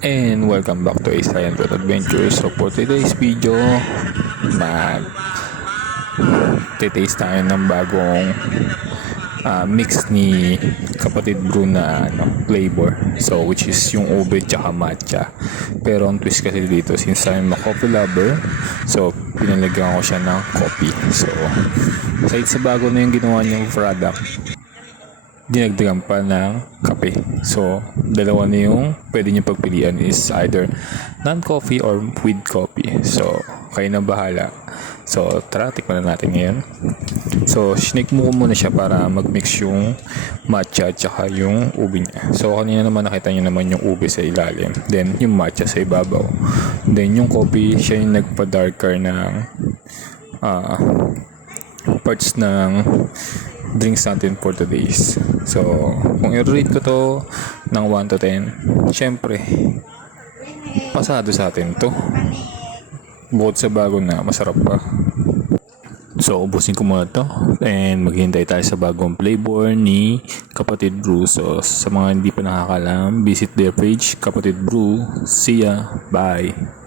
And welcome back to A Silent Road Adventure. So for today's video, mag-taste tayo ng bagong mix ni kapatid Brew na flavor. So which is yung ube tsaka matcha. Pero ang twist kasi dito, since I'm a coffee lover, so pinalagyan ko siya ng coffee. So aside sa bago na yung ginawa niyang product, dinagdagan pa ng kape. So, dalawa na yung pwede nyo pagpilian is either non-coffee or with coffee. So, kayo na bahala. So, tara, tikman na natin ngayon. So, snake mo ko muna siya para mag-mix yung matcha at saka yung ube niya. So, kanina naman nakita nyo naman yung ube sa ilalim. Then, yung matcha sa ibabaw. Then, yung coffee, siya yung nagpa-darker ng parts ng drinks natin for today's. So, kung i-rate ko to ng 1 to 10, syempre, pasado sa atin to. Bukod sa bago na, masarap pa. So, ubusin ko muna to and maghintay tayo sa bagong flavor ni Kapatid Brew. So, sa mga hindi pa nakakalam, visit their page, Kapatid Brew. See ya! Bye!